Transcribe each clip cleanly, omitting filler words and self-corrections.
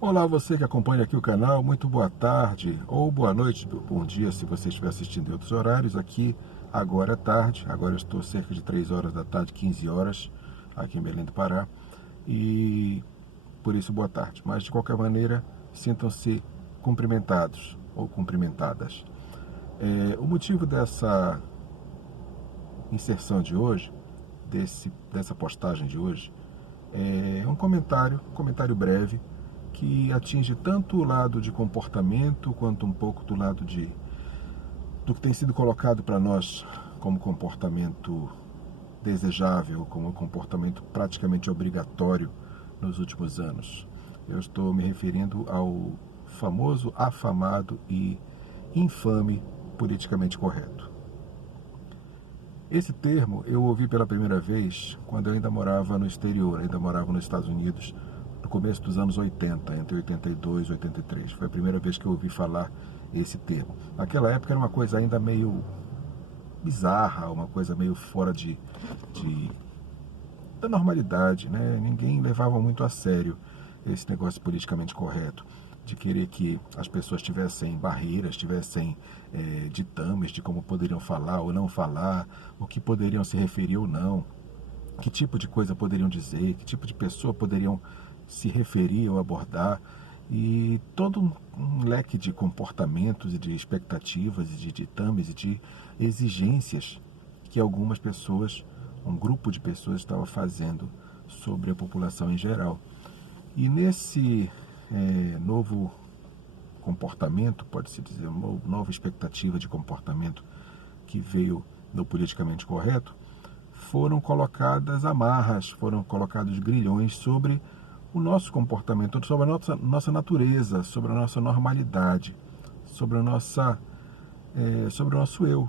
Olá, você que acompanha aqui o canal, muito boa tarde ou boa noite, bom dia se você estiver assistindo em outros horários. Aqui agora é tarde, agora eu estou cerca de 3 horas da tarde, 15 horas, aqui em Belém do Pará, e por isso boa tarde. Mas de qualquer maneira, sintam-se cumprimentados ou cumprimentadas. O motivo dessa inserção de hoje, dessa postagem de hoje, é um comentário breve, que atinge tanto o lado de comportamento quanto um pouco do lado do que tem sido colocado para nós como comportamento desejável, como comportamento praticamente obrigatório nos últimos anos. Eu estou me referindo ao famoso, afamado e infame politicamente correto. Esse termo eu ouvi pela primeira vez quando eu ainda morava no exterior, ainda morava nos Estados Unidos, no começo dos anos 80, entre 82 e 83. Foi a primeira vez que eu ouvi falar esse termo. Naquela época era uma coisa ainda meio bizarra, uma coisa meio fora da normalidade, né? Ninguém levava muito a sério esse negócio politicamente correto, de querer que as pessoas tivessem barreiras, tivessem ditames de como poderiam falar ou não falar, o que poderiam se referir ou não, que tipo de coisa poderiam dizer, que tipo de pessoa poderiam se referir ou abordar, e todo um leque de comportamentos e de expectativas e de ditames e de exigências que algumas pessoas, um grupo de pessoas estava fazendo sobre a população em geral. E nesse novo comportamento, pode-se dizer, uma nova expectativa de comportamento que veio do politicamente correto, foram colocadas amarras, foram colocados grilhões sobre o nosso comportamento, sobre a nossa natureza, sobre a nossa normalidade, sobre sobre o nosso eu,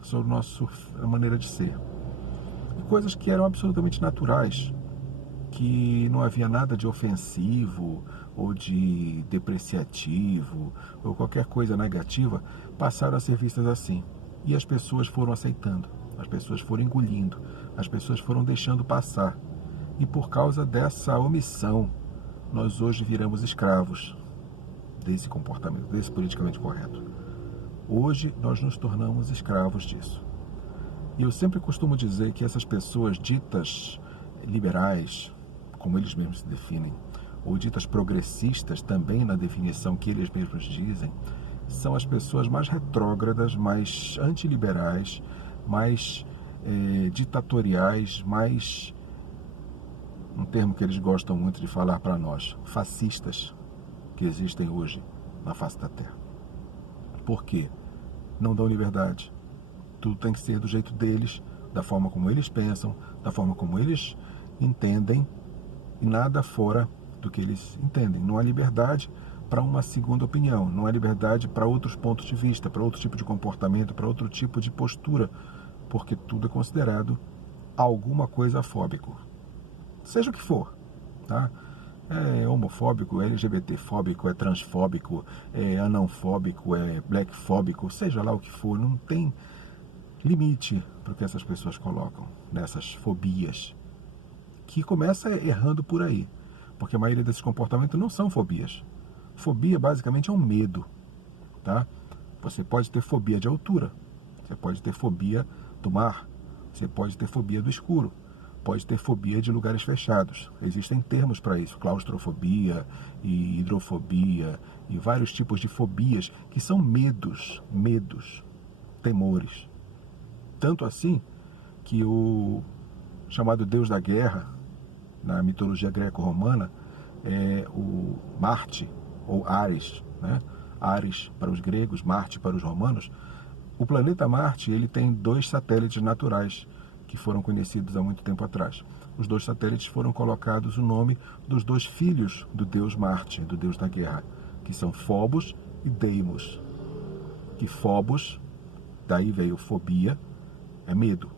sobre a maneira de ser. E coisas que eram absolutamente naturais, que não havia nada de ofensivo ou de depreciativo ou qualquer coisa negativa, passaram a ser vistas assim. E as pessoas foram aceitando, as pessoas foram engolindo, as pessoas foram deixando passar. E por causa dessa omissão, nós hoje viramos escravos desse comportamento, desse politicamente correto. Hoje nós nos tornamos escravos disso. E eu sempre costumo dizer que essas pessoas ditas liberais, como eles mesmos se definem, ou ditas progressistas, também na definição que eles mesmos dizem, são as pessoas mais retrógradas, mais antiliberais, mais ditatoriais, mais, um termo que eles gostam muito de falar para nós, fascistas, que existem hoje na face da Terra. Por quê? Não dão liberdade. Tudo tem que ser do jeito deles, da forma como eles pensam, da forma como eles entendem, e nada fora do que eles entendem. Não há liberdade para uma segunda opinião, não há liberdade para outros pontos de vista, para outro tipo de comportamento, para outro tipo de postura, porque tudo é considerado alguma coisa fóbico. Seja o que for, tá? É homofóbico, é LGBTfóbico, é transfóbico, é anãofóbico, é blackfóbico, seja lá o que for, não tem limite para o que essas pessoas colocam nessas fobias, que começa errando por aí, porque a maioria desses comportamentos não são fobias. Fobia basicamente é um medo, tá? Você pode ter fobia de altura, você pode ter fobia do mar, você pode ter fobia do escuro, pode ter fobia de lugares fechados. Existem termos para isso, claustrofobia e hidrofobia e vários tipos de fobias que são medos, temores. Tanto assim que o chamado Deus da Guerra, na mitologia greco-romana, é o Marte, ou Ares, né? Ares para os gregos, Marte para os romanos. O planeta Marte, ele tem 2 satélites naturais que foram conhecidos há muito tempo atrás. Os 2 satélites foram colocados o nome dos 2 filhos do deus Marte, do deus da guerra, que são Phobos e Deimos. Que Phobos, daí veio fobia, é medo.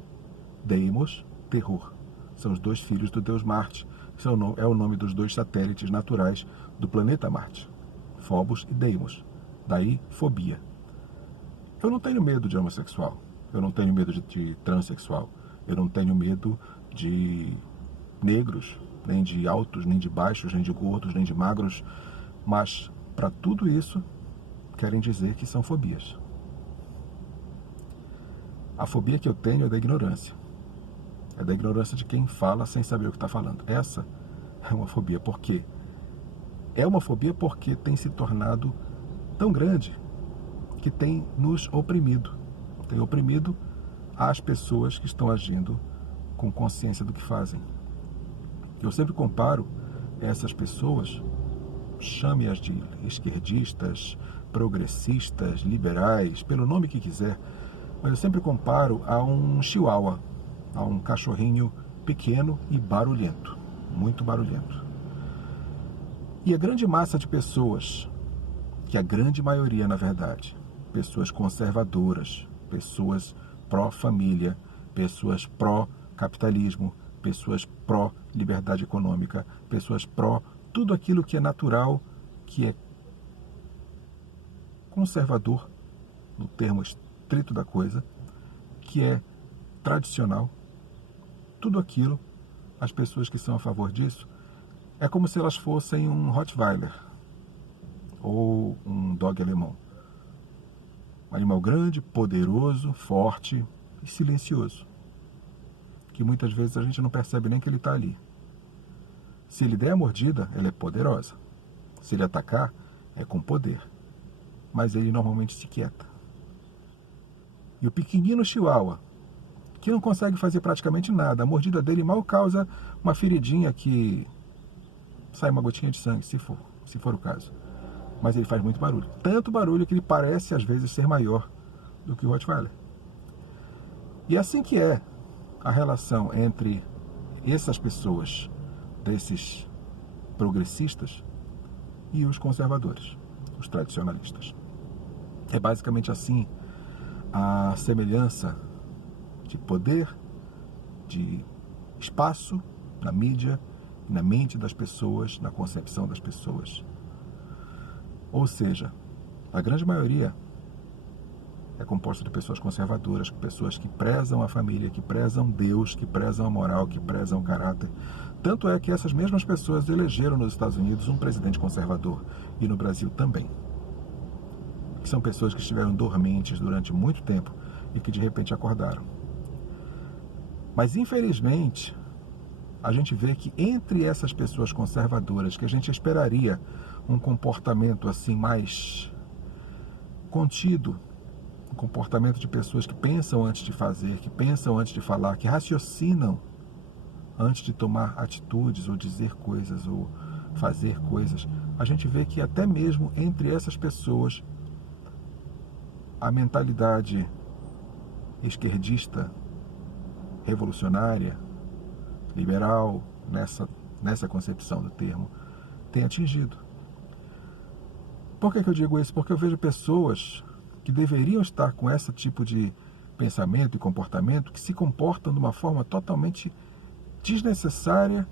Deimos, terror. São os 2 filhos do deus Marte. É o nome dos 2 satélites naturais do planeta Marte. Phobos e Deimos. Daí, fobia. Eu não tenho medo de homossexual. Eu não tenho medo de transexual. Eu não tenho medo de negros. nem de altos, nem de baixos, nem de gordos, nem de magros, mas para tudo isso querem dizer que são fobias. A fobia que eu tenho é da ignorância. É da ignorância de quem fala sem saber o que está falando. Essa é uma fobia. Por quê? É uma fobia porque tem se tornado tão grande que tem nos oprimido. Tem oprimido as pessoas que estão agindo com consciência do que fazem. Eu sempre comparo essas pessoas, chame-as de esquerdistas, progressistas, liberais, pelo nome que quiser, mas eu sempre comparo a um chihuahua, a um cachorrinho pequeno e barulhento, muito barulhento. E a grande massa de pessoas, que a grande maioria, na verdade, pessoas conservadoras, pessoas pró-família, pessoas pró-capitalismo, pessoas pró-liberdade econômica, pessoas pró tudo aquilo que é natural, que é conservador, no termo estrito da coisa, que é tradicional, tudo aquilo, as pessoas que são a favor disso, é como se elas fossem um Rottweiler ou um dog alemão. Um animal grande, poderoso, forte e silencioso, que muitas vezes a gente não percebe nem que ele está ali. Se ele der a mordida, ela é poderosa. Se ele atacar, é com poder. Mas ele normalmente se quieta. E o pequenino chihuahua, que não consegue fazer praticamente nada, a mordida dele mal causa uma feridinha que sai uma gotinha de sangue, se for o caso. Mas ele faz muito barulho. Tanto barulho que ele parece, às vezes, ser maior do que o Rottweiler. E assim que é a relação entre essas pessoas, desses progressistas, e os conservadores, os tradicionalistas. É basicamente assim a semelhança de poder, de espaço na mídia, na mente das pessoas, na concepção das pessoas. Ou seja, a grande maioria é composta de pessoas conservadoras, pessoas que prezam a família, que prezam Deus, que prezam a moral, que prezam o caráter. Tanto é que essas mesmas pessoas elegeram nos Estados Unidos um presidente conservador, e no Brasil também. Que são pessoas que estiveram dormentes durante muito tempo e que de repente acordaram. Mas infelizmente, a gente vê que entre essas pessoas conservadoras, que a gente esperaria um comportamento assim mais contido, um comportamento de pessoas que pensam antes de fazer, que pensam antes de falar, que raciocinam antes de tomar atitudes ou dizer coisas ou fazer coisas, a gente vê que até mesmo entre essas pessoas a mentalidade esquerdista, revolucionária, liberal, nessa concepção do termo, tem atingido. Por que eu digo isso? Porque eu vejo pessoas que deveriam estar com esse tipo de pensamento e comportamento que se comportam de uma forma totalmente desnecessária,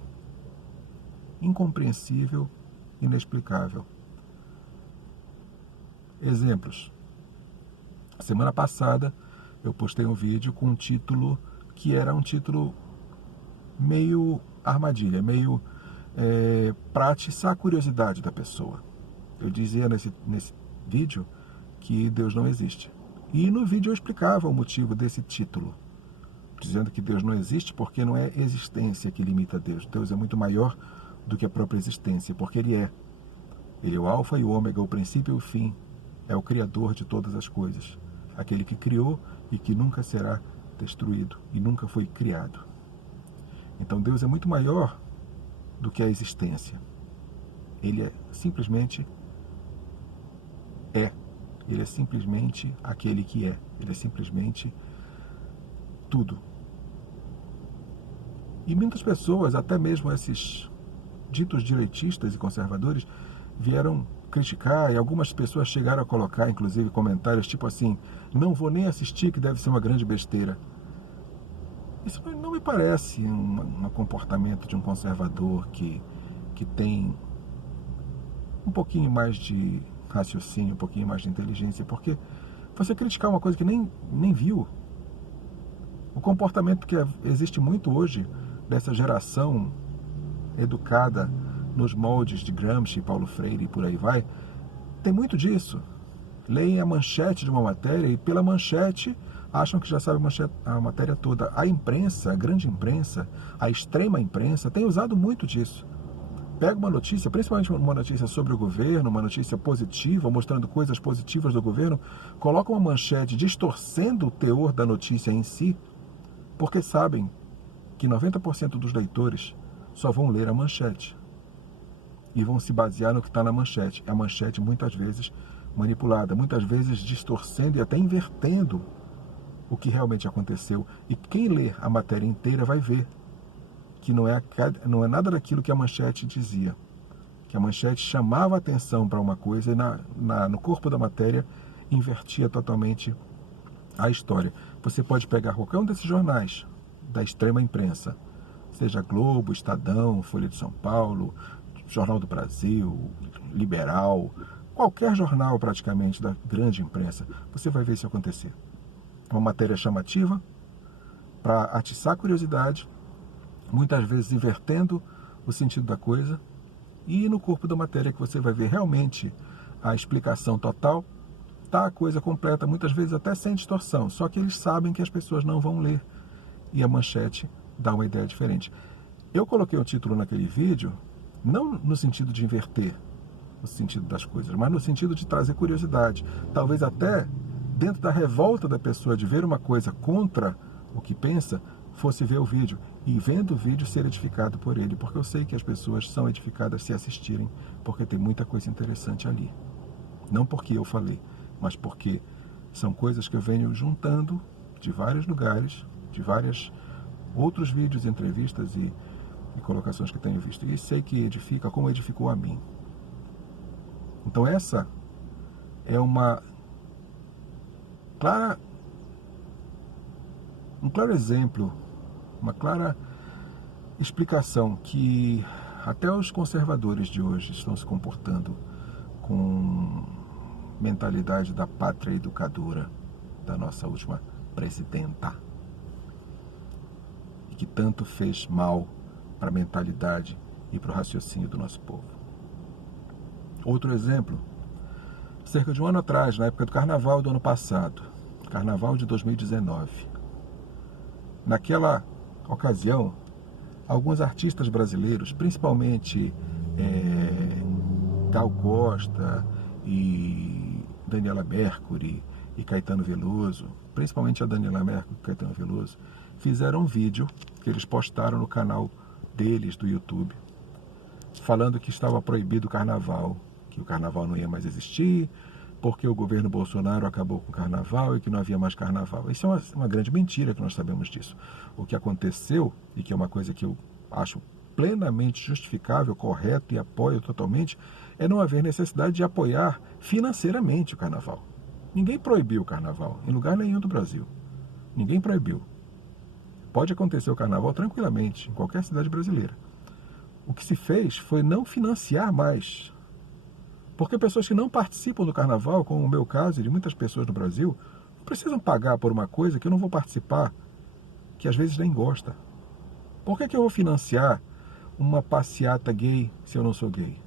incompreensível, inexplicável. Exemplos. Semana passada eu postei um vídeo com um título que era um título meio armadilha, meio para atiçar a curiosidade da pessoa. Eu dizia nesse vídeo que Deus não existe. E no vídeo eu explicava o motivo desse título, dizendo que Deus não existe porque não é existência que limita Deus. Deus é muito maior do que a própria existência, porque Ele é. Ele é o alfa e o ômega, o princípio e o fim. É o Criador de todas as coisas. Aquele que criou e que nunca será destruído e nunca foi criado. Então Deus é muito maior do que a existência. Ele é simplesmente é. Ele é simplesmente aquele que é. Ele é simplesmente tudo. E muitas pessoas, até mesmo esses ditos direitistas e conservadores, vieram criticar, e algumas pessoas chegaram a colocar, inclusive, comentários tipo assim: não vou nem assistir, que deve ser uma grande besteira. Isso não me parece um comportamento de um conservador que tem um pouquinho mais de raciocínio, um pouquinho mais de inteligência, porque você criticar uma coisa que nem viu, o comportamento que existe muito hoje dessa geração educada nos moldes de Gramsci, Paulo Freire e por aí vai, tem muito disso. Leem a manchete de uma matéria e pela manchete acham que já sabem a matéria toda. A imprensa, a grande imprensa, a extrema imprensa tem usado muito disso. Pega uma notícia, principalmente uma notícia sobre o governo, uma notícia positiva, mostrando coisas positivas do governo, coloca uma manchete distorcendo o teor da notícia em si, porque sabem que 90% dos leitores só vão ler a manchete e vão se basear no que está na manchete. A manchete muitas vezes manipulada, muitas vezes distorcendo e até invertendo o que realmente aconteceu. E quem ler a matéria inteira vai ver que não é nada daquilo que a manchete dizia. Que a manchete chamava a atenção para uma coisa e no corpo da matéria invertia totalmente a história. Você pode pegar qualquer um desses jornais da extrema imprensa, seja Globo, Estadão, Folha de São Paulo, Jornal do Brasil, Liberal, qualquer jornal praticamente da grande imprensa, você vai ver isso acontecer. Uma matéria chamativa para atiçar a curiosidade, muitas vezes invertendo o sentido da coisa, e no corpo da matéria que você vai ver realmente a explicação total, tá a coisa completa, muitas vezes até sem distorção, só que eles sabem que as pessoas não vão ler, e a manchete dá uma ideia diferente. Eu coloquei o título naquele vídeo, não no sentido de inverter o sentido das coisas, mas no sentido de trazer curiosidade, talvez até dentro da revolta da pessoa de ver uma coisa contra o que pensa, fosse ver o vídeo, e vendo o vídeo ser edificado por ele, porque eu sei que as pessoas são edificadas se assistirem, porque tem muita coisa interessante ali. Não porque eu falei, mas porque são coisas que eu venho juntando de vários lugares, de vários outros vídeos, entrevistas e colocações que tenho visto, e sei que edifica como edificou a mim. Então essa é um claro exemplo, uma clara explicação que até os conservadores de hoje estão se comportando com mentalidade da pátria educadora da nossa última presidenta, e que tanto fez mal para a mentalidade e para o raciocínio do nosso povo. Outro exemplo, cerca de um ano atrás, na época do carnaval do ano passado, carnaval de 2019, naquela ocasião, alguns artistas brasileiros, principalmente Gal Costa e Daniela Mercury e Caetano Veloso, principalmente a Daniela Mercury e Caetano Veloso, fizeram um vídeo que eles postaram no canal deles do YouTube, falando que estava proibido o carnaval, que o carnaval não ia mais existir, porque o governo Bolsonaro acabou com o carnaval e que não havia mais carnaval. Isso é uma grande mentira, que nós sabemos disso. O que aconteceu, e que é uma coisa que eu acho plenamente justificável, correto e apoio totalmente, é não haver necessidade de apoiar financeiramente o carnaval. Ninguém proibiu o carnaval, em lugar nenhum do Brasil. Ninguém proibiu. Pode acontecer o carnaval tranquilamente, em qualquer cidade brasileira. O que se fez foi não financiar mais. Porque pessoas que não participam do carnaval, como o meu caso e de muitas pessoas no Brasil, não precisam pagar por uma coisa que eu não vou participar, que às vezes nem gosta. Por que eu vou financiar uma passeata gay se eu não sou gay?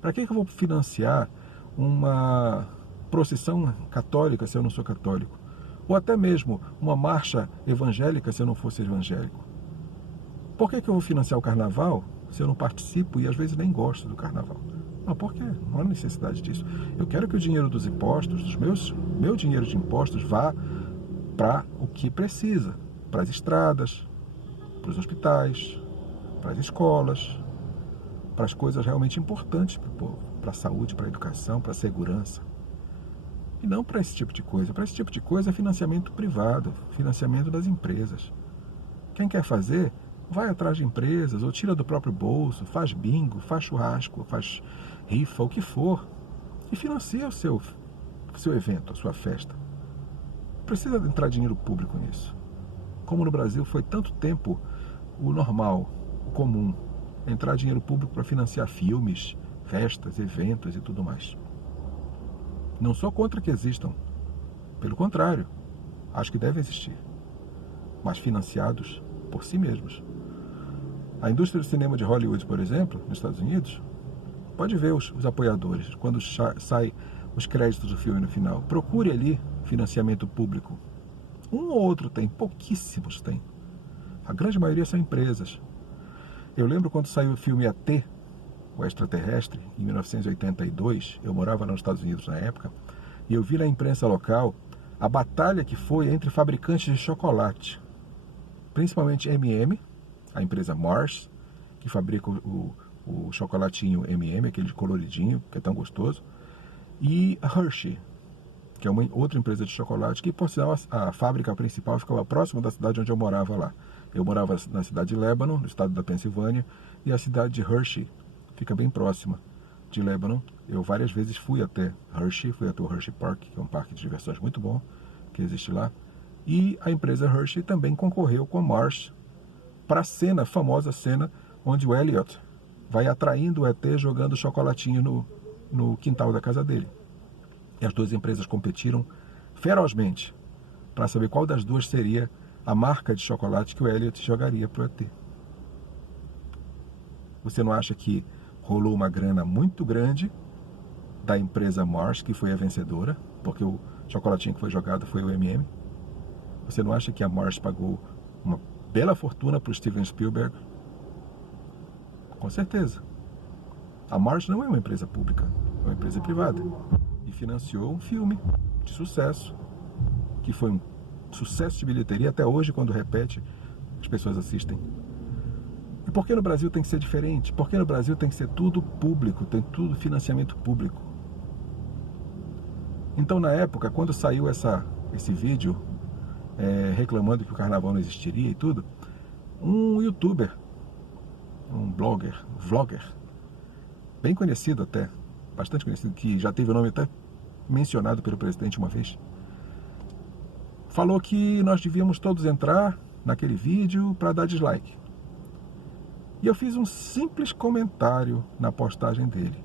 Para que eu vou financiar uma procissão católica se eu não sou católico? Ou até mesmo uma marcha evangélica se eu não fosse evangélico? Por que eu vou financiar o carnaval se eu não participo e às vezes nem gosto do carnaval? Não, por quê? Não há necessidade disso. Eu quero que o dinheiro dos impostos, meu dinheiro de impostos, vá para o que precisa. Para as estradas, para os hospitais, para as escolas, para as coisas realmente importantes para o povo. Para a saúde, para a educação, para a segurança. E não para esse tipo de coisa. Para esse tipo de coisa é financiamento privado, financiamento das empresas. Quem quer fazer, vai atrás de empresas, ou tira do próprio bolso, faz bingo, faz churrasco, faz rifa, o que for, e financia o seu evento, a sua festa. Não precisa entrar dinheiro público nisso. Como no Brasil foi tanto tempo o normal, o comum, entrar dinheiro público para financiar filmes, festas, eventos e tudo mais. Não sou contra que existam. Pelo contrário, acho que devem existir. Mas financiados por si mesmos. A indústria do cinema de Hollywood, por exemplo, nos Estados Unidos, pode ver os apoiadores, quando sai os créditos do filme no final. Procure ali financiamento público. Um ou outro tem, pouquíssimos tem. A grande maioria são empresas. Eu lembro quando saiu o filme ET, o Extraterrestre, em 1982, eu morava nos Estados Unidos na época, e eu vi na imprensa local a batalha que foi entre fabricantes de chocolate, principalmente M&M, a empresa Mars, que fabrica o chocolatinho M&M, aquele coloridinho, que é tão gostoso, e a Hershey, que é uma outra empresa de chocolate, que por sinal a fábrica principal ficava próximo da cidade onde eu morava lá. Eu morava na cidade de Lebanon, no estado da Pensilvânia, e a cidade de Hershey fica bem próxima de Lebanon. Eu várias vezes fui até Hershey, fui até o Hershey Park, que é um parque de diversões muito bom, que existe lá. E a empresa Hershey também concorreu com a Mars para a cena, famosa cena, onde o Elliot vai atraindo o ET jogando chocolatinho no quintal da casa dele. E as duas empresas competiram ferozmente para saber qual das duas seria a marca de chocolate que o Elliot jogaria para o ET. Você não acha que rolou uma grana muito grande da empresa Mars, que foi a vencedora, porque o chocolatinho que foi jogado foi o M&M? Você não acha que a Mars pagou uma bela fortuna para o Steven Spielberg? Com certeza. A Mars não é uma empresa pública, é uma empresa privada. E financiou um filme de sucesso, que foi um sucesso de bilheteria. Até hoje, quando repete, as pessoas assistem. E por que no Brasil tem que ser diferente? Porque no Brasil tem que ser tudo público, tem tudo financiamento público. Então, na época, quando saiu esse vídeo reclamando que o carnaval não existiria e tudo, um youtuber, um vlogger, bem conhecido até, bastante conhecido, que já teve o nome até mencionado pelo presidente uma vez, falou que nós devíamos todos entrar naquele vídeo para dar dislike. E eu fiz um simples comentário na postagem dele,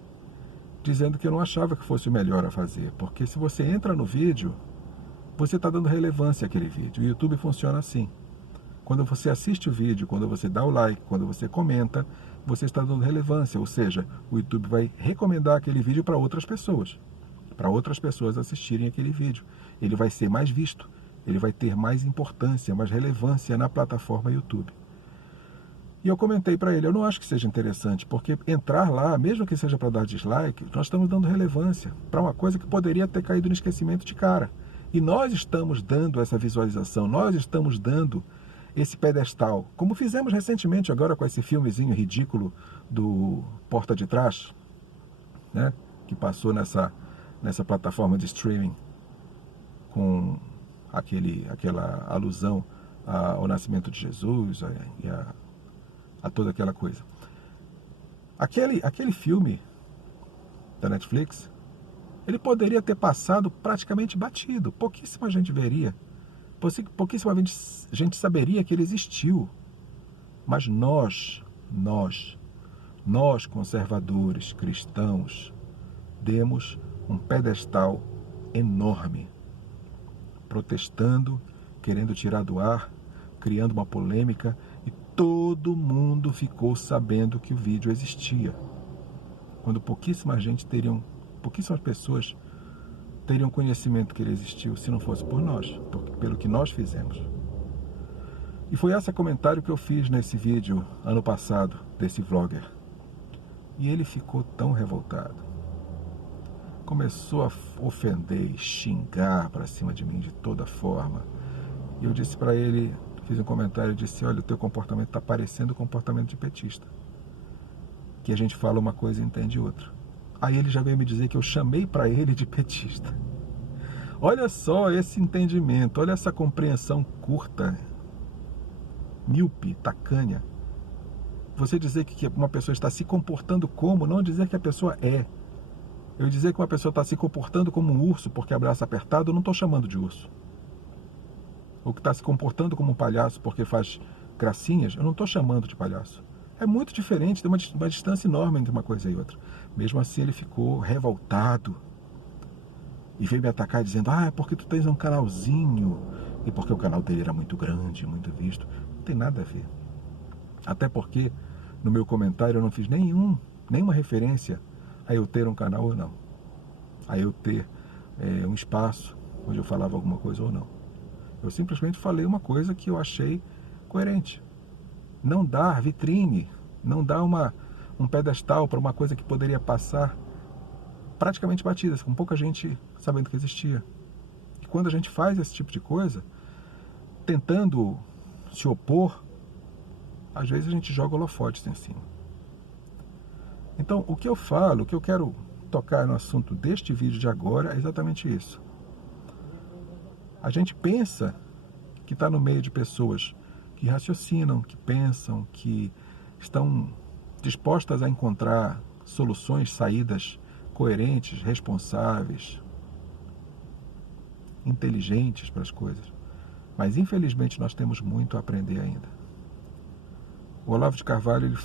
dizendo que eu não achava que fosse o melhor a fazer, porque se você entra no vídeo, você está dando relevância àquele vídeo. O YouTube funciona assim. Quando você assiste o vídeo, quando você dá o like, quando você comenta, você está dando relevância, ou seja, o YouTube vai recomendar aquele vídeo para outras pessoas assistirem aquele vídeo. Ele vai ser mais visto, ele vai ter mais importância, mais relevância na plataforma YouTube. E eu comentei para ele, eu não acho que seja interessante, porque entrar lá, mesmo que seja para dar dislike, nós estamos dando relevância para uma coisa que poderia ter caído no esquecimento de cara. E nós estamos dando essa visualização, nós estamos dando esse pedestal, como fizemos recentemente agora com esse filmezinho ridículo do Porta de Trás, né, que passou nessa plataforma de streaming com aquela alusão ao nascimento de Jesus e a toda aquela coisa. Aquele filme da Netflix, ele poderia ter passado praticamente batido. Pouquíssima gente veria. Pouquíssima gente saberia que ele existiu. Mas nós conservadores, cristãos, demos um pedestal enorme, protestando, querendo tirar do ar, criando uma polêmica, e todo mundo ficou sabendo que o vídeo existia. Quando pouquíssimas pessoas teriam conhecimento que ele existiu, se não fosse por nós, pelo que nós fizemos. E foi esse comentário que eu fiz nesse vídeo ano passado, desse vlogger. E ele ficou tão revoltado. Começou a ofender, xingar para cima de mim de toda forma. E eu disse para ele, fiz um comentário, eu disse, olha, o teu comportamento está parecendo o comportamento de petista. Que a gente fala uma coisa e entende outra. Aí ele já veio me dizer que eu chamei para ele de petista. Olha só esse entendimento, olha essa compreensão curta, míope, tacanha. Você dizer que uma pessoa está se comportando como, não dizer que a pessoa é. Eu dizer que uma pessoa está se comportando como um urso porque abraça apertado, eu não estou chamando de urso. Ou que está se comportando como um palhaço porque faz gracinhas, eu não estou chamando de palhaço. É muito diferente, tem uma distância enorme entre uma coisa e outra. Mesmo assim ele ficou revoltado e veio me atacar dizendo, é porque tu tens um canalzinho, e porque o canal dele era muito grande, muito visto. Não tem nada a ver. Até porque no meu comentário eu não fiz nenhuma referência a eu ter um canal ou não, a eu ter um espaço onde eu falava alguma coisa ou não. Eu simplesmente falei uma coisa que eu achei coerente. Não dar vitrine, não dar um pedestal para uma coisa que poderia passar praticamente batida, com pouca gente sabendo que existia. E quando a gente faz esse tipo de coisa, tentando se opor, às vezes a gente joga holofotes em cima. Então, o que eu falo, o que eu quero tocar no assunto deste vídeo de agora é exatamente isso. A gente pensa que está no meio de pessoas que raciocinam, que pensam, que estão dispostas a encontrar soluções, saídas coerentes, responsáveis, inteligentes para as coisas. Mas, infelizmente, nós temos muito a aprender ainda. O Olavo de Carvalho, ele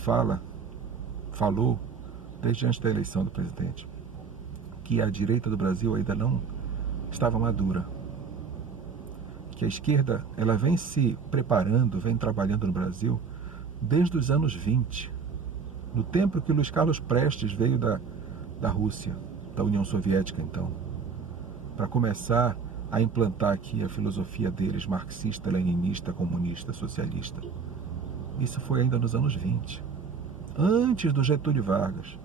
falou, desde antes da eleição do presidente, que a direita do Brasil ainda não estava madura. Que a esquerda, ela vem se preparando, vem trabalhando no Brasil desde os anos 20, no tempo que Luiz Carlos Prestes veio da Rússia, da União Soviética, então, para começar a implantar aqui a filosofia deles, marxista, leninista, comunista, socialista. Isso foi ainda nos anos 20, antes do Getúlio Vargas.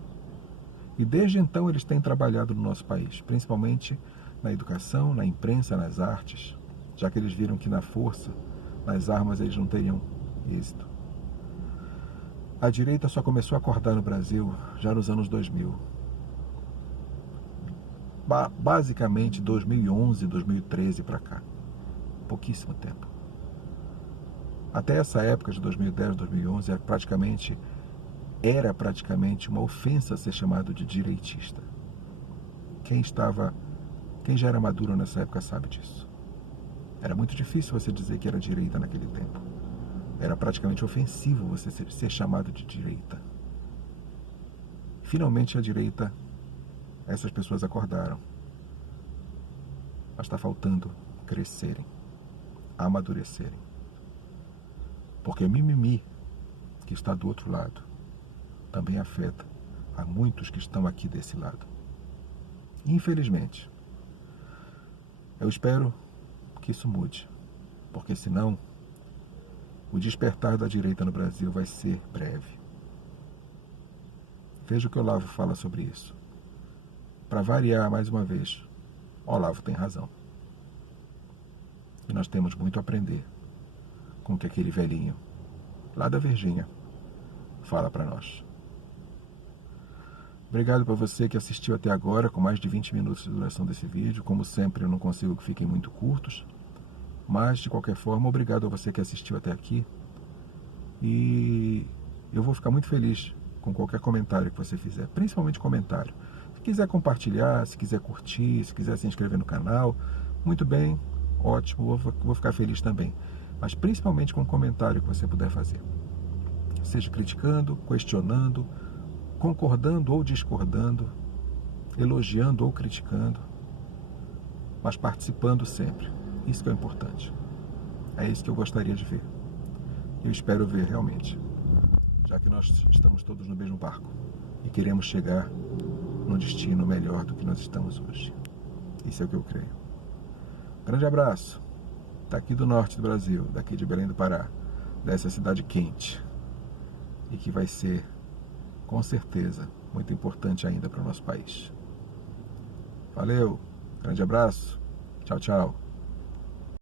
E desde então eles têm trabalhado no nosso país, principalmente na educação, na imprensa, nas artes, já que eles viram que na força, nas armas, eles não teriam êxito. A direita só começou a acordar no Brasil já nos anos 2000. Basicamente 2011, 2013 para cá. Pouquíssimo tempo. Até essa época de 2010, 2011, era praticamente uma ofensa ser chamado de direitista. Quem já era maduro nessa época sabe disso. Era muito difícil você dizer que era direita naquele tempo. Era praticamente ofensivo você ser chamado de direita. Finalmente a direita, essas pessoas acordaram. Mas está faltando crescerem, amadurecerem. Porque o mimimi que está do outro lado também afeta a muitos que estão aqui desse lado. Infelizmente. Eu espero que isso mude, porque senão o despertar da direita no Brasil vai ser breve. Veja o que o Olavo fala sobre isso. Para variar, mais uma vez, Olavo tem razão. E nós temos muito a aprender com o que aquele velhinho, lá da Virgínia, fala para nós. Obrigado para você que assistiu até agora, com mais de 20 minutos de duração desse vídeo. Como sempre, eu não consigo que fiquem muito curtos. Mas, de qualquer forma, obrigado a você que assistiu até aqui. E eu vou ficar muito feliz com qualquer comentário que você fizer, principalmente comentário. Se quiser compartilhar, se quiser curtir, se quiser se inscrever no canal, muito bem, ótimo, vou ficar feliz também. Mas principalmente com o comentário que você puder fazer. Seja criticando, questionando, concordando ou discordando, elogiando ou criticando, mas participando sempre. Isso que é importante. É isso que eu gostaria de ver. Eu espero ver realmente, já que nós estamos todos no mesmo barco e queremos chegar num destino melhor do que nós estamos hoje. Isso é o que eu creio. Grande abraço, daqui do norte do Brasil, daqui de Belém do Pará, dessa cidade quente e que vai ser, com certeza, muito importante ainda para o nosso país. Valeu, grande abraço, tchau, tchau.